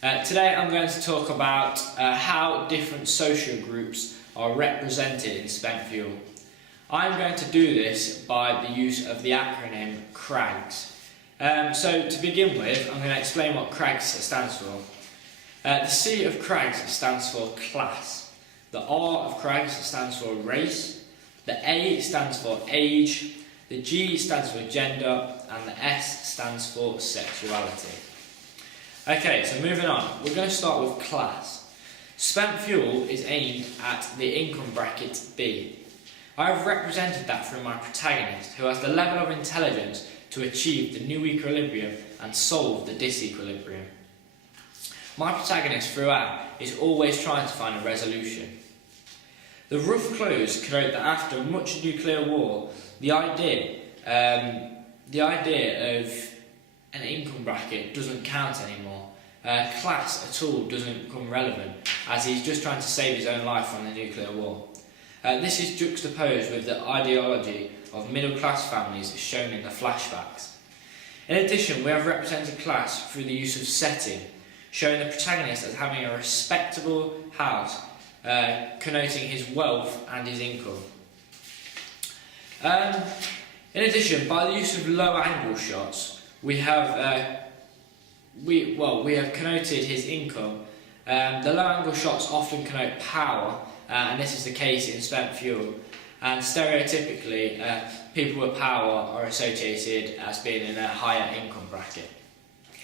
Today I'm going to talk about how different social groups are represented in spent fuel. I'm going to do this by the use of the acronym CRAGS. So to begin with, I'm going to explain what CRAGS stands for. The C of CRAGS stands for class, the R of CRAGS stands for race, the A stands for age, the G stands for gender, and the S stands for sexuality. Okay, so moving on, we're going to start with class. Spent fuel is aimed at the income bracket B. I have represented that through my protagonist, who has the level of intelligence to achieve the new equilibrium and solve the disequilibrium. My protagonist throughout is always trying to find a resolution. The rough clues connote that after much nuclear war, the idea of an income bracket doesn't count anymore. Class at all doesn't become relevant, as he's just trying to save his own life from the nuclear war. This is juxtaposed with the ideology of middle-class families shown in the flashbacks. In addition, we have represented class through the use of setting, showing the protagonist as having a respectable house, connoting his wealth and his income. In addition, by the use of low-angle shots, we have connoted his income. The low-angle shots often connote power, and this is the case in spent fuel. And stereotypically, people with power are associated as being in a higher income bracket.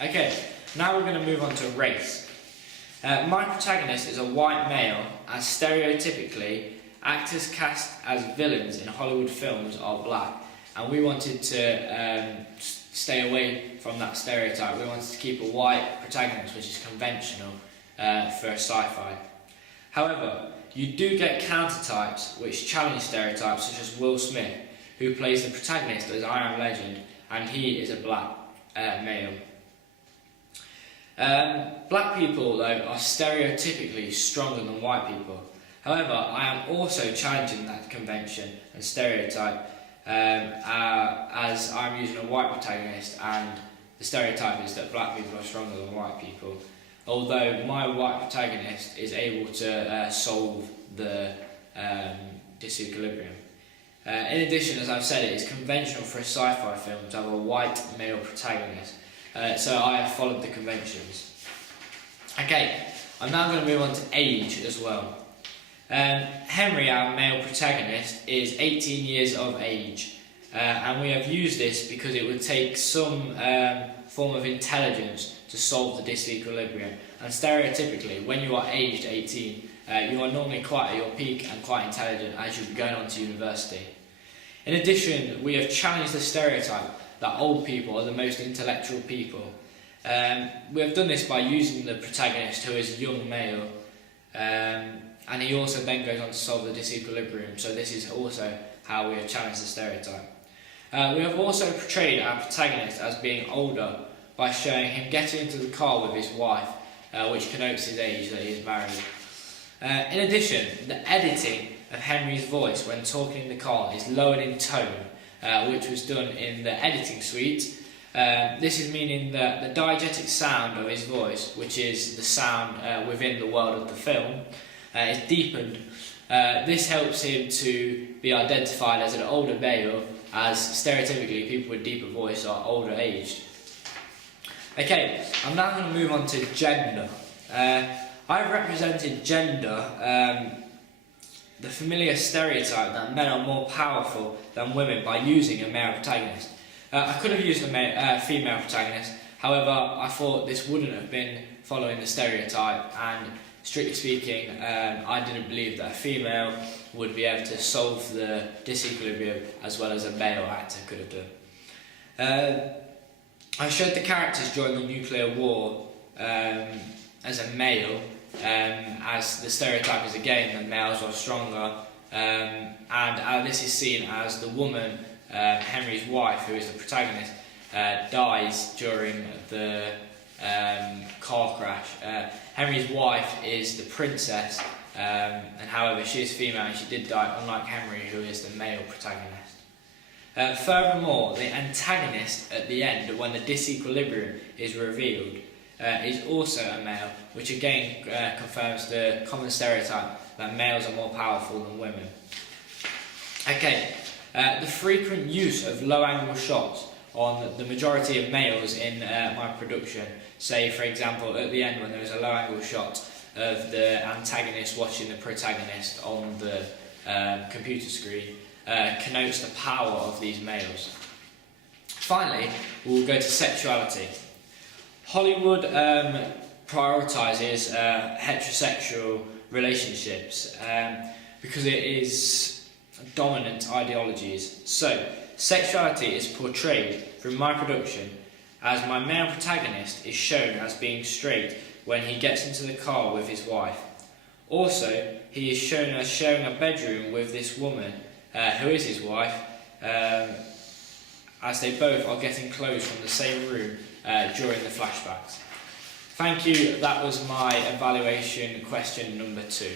Okay, now we're going to move on to race. My protagonist is a white male, as stereotypically, actors cast as villains in Hollywood films are black, and we wanted to stay away from that stereotype. We wanted to keep a white protagonist, which is conventional for sci-fi. However, you do get countertypes which challenge stereotypes, such as Will Smith, who plays the protagonist as I Am Legend, and he is a black male. Black people, though, are stereotypically stronger than white people. However, I am also challenging that convention and stereotype, as I'm using a white protagonist, and the stereotype is that black people are stronger than white people, although my white protagonist is able to solve the disequilibrium. In addition, as I've said, it is conventional for a sci-fi film to have a white male protagonist, so I have followed the conventions. Okay, I'm now going to move on to age as well. Henry, our male protagonist, is 18 years of age, and we have used this because it would take some form of intelligence to solve the disequilibrium, and stereotypically, when you are aged 18, you are normally quite at your peak and quite intelligent as you're going on to university. In addition, we have challenged the stereotype that old people are the most intellectual people. We have done this by using the protagonist, who is a young male, and he also then goes on to solve the disequilibrium, so this is also how we have challenged the stereotype. We have also portrayed our protagonist as being older by showing him getting into the car with his wife, which connotes his age, that he is married. In addition, the editing of Henry's voice when talking in the car is lowered in tone, which was done in the editing suite. This is meaning that the diegetic sound of his voice, which is the sound within the world of the film, is deepened. This helps him to be identified as an older male, as stereotypically people with deeper voice are older aged. Okay, I'm now going to move on to gender. I've represented gender, the familiar stereotype that men are more powerful than women, by using a male protagonist. I could have used a female protagonist, however I thought this wouldn't have been following the stereotype, and strictly speaking, I didn't believe that a female would be able to solve the disequilibrium as well as a male actor could have done. I showed the characters during the nuclear war as a male, as the stereotype is again that males are stronger, and this is seen as the woman, Henry's wife, who is the protagonist, dies during the car crash. Henry's wife is the princess, and however she is female and she did die, unlike Henry, who is the male protagonist. Furthermore, the antagonist at the end, when the disequilibrium is revealed, is also a male, which again confirms the common stereotype that males are more powerful than women. Okay, the frequent use of low-angle shots on the majority of males in my production, say for example at the end when there is a low-angle shot of the antagonist watching the protagonist on the computer screen, connotes the power of these males. Finally, we'll go to sexuality. Hollywood prioritises heterosexual relationships because it is dominant ideologies. So, sexuality is portrayed through my production as my male protagonist is shown as being straight when he gets into the car with his wife. Also, he is shown as sharing a bedroom with this woman who is his wife, as they both are getting clothes from the same room during the flashbacks. Thank you, that was my evaluation question number 2.